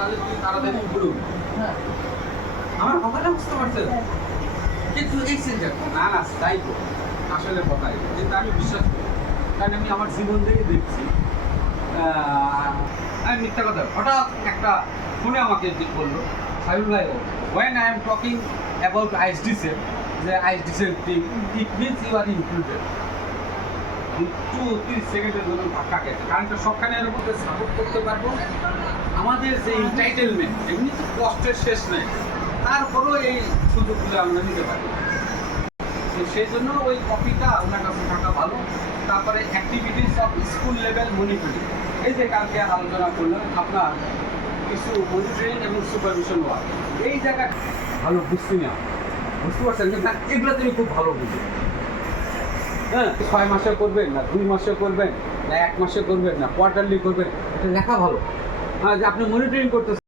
তাহলে তুই তাড়াতাড়ি ঘুরবি। হ্যাঁ। আমার কথাটা বুঝতে পারছেন? কিন্তু এই চিন্তা না না তাই তো আসলে কথাই কিন্তু আমি বিশ্বাস করি, কারণ আমি আমার জীবন থেকে দেখছি। আমি মিথ্যা কথা হঠাৎ একটা ফোনে আমাকে বললো, সাহিল ভাই when I am talking about ice diesel, যে ice diesel team it means you are included. 2-3 সেকেন্ডের জন্য ধাক্কা খেয়েছে, কারণটা সবখানে এর মধ্যে সাপোর্ট করতে পারবো। আমাদের যে এন্টাইটেলমেন্ট এমনি তো কষ্টের শেষ নেই, তারপরেও এই সুযোগগুলো আমরা নিতে পারি। তো সেই জন্য ওই কপিটা ওনার কাছে থাকা ভালো। তারপরে activities of school level monitoring, এই যে কালকে আলোচনা করলাম আপনার কিছু মনিটরিং এবং সুপারভিশন ওয়ার্ক, এই জায়গা ভালো বুঝছি না, বুঝতে পারছেন? কিন্তু এগুলো তুমি খুব ভালো বুঝো। হ্যাঁ, 6 মাসে করবেন না 2 মাসে করবেন না 1 মাসে করবেন না কোয়ার্টারলি করবেন, এটা লেখা ভালো। হ্যাঁ, যে আপনি মনিটরিং করতেছেন।